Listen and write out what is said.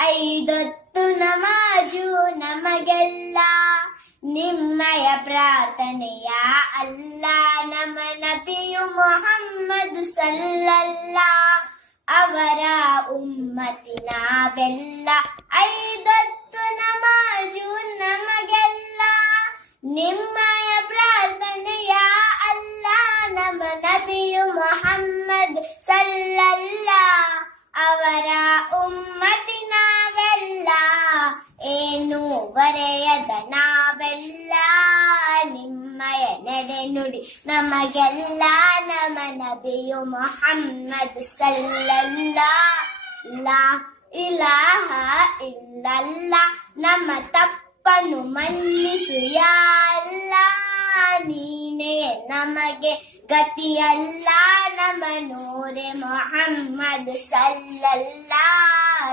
ಐದೊತ್ತು ನಮಾಜು ನಮಗೆಲ್ಲ ನಿಮ್ಮಯ ಪ್ರಾರ್ಥನೆಯ ಅಲ್ಲ. ನಮ್ಮ ನಬಿಯು ಮೊಹಮ್ಮದ್ ಸಲ್ಲಲ್ಲ ಅವರ ಉಮ್ಮತಿ ನಾವೆಲ್ಲ. ಐದೊತ್ತು ನಮಾಜು ನಮಗೆಲ್ಲ ನಿಮ್ಮಯ ಪ್ರಾರ್ಥನೆಯ ಅಲ್ಲ. ನಮ್ಮ ನಬಿಯು ಮೊಹಮ್ಮದ್ ಸಲ್ಲಲ್ಲ ಅವರ ಉಮ್ಮತಿ ನಾವೆಲ್ಲ. ಏನು ಬರೆಯದ ನಾವೆಲ್ಲ ನಿಮ್ಮಯ ನಡೆ ನುಡಿ ನಮಗೆಲ್ಲ. ನಮ್ಮ ನಬಿಯು ಮೊಹಮ್ಮದ್ ಸಲ್ಲಲ್ಲ ಲಾ ಇಲಾಹ ಇಲ್ಲಲ್ಲ. ನಮ್ಮ ತಪ್ಪನ್ನು ಮನ್ನಿಸು ಯಾ ಅಲ್ಲಾ. ನೀನೇ ನಮಗೆ ಗತಿಯಲ್ಲ. ನಮ್ಮ ನೂರೆ ಮೊಹಮ್ಮದ್ ಸಲ್ಲಲ್ಲ.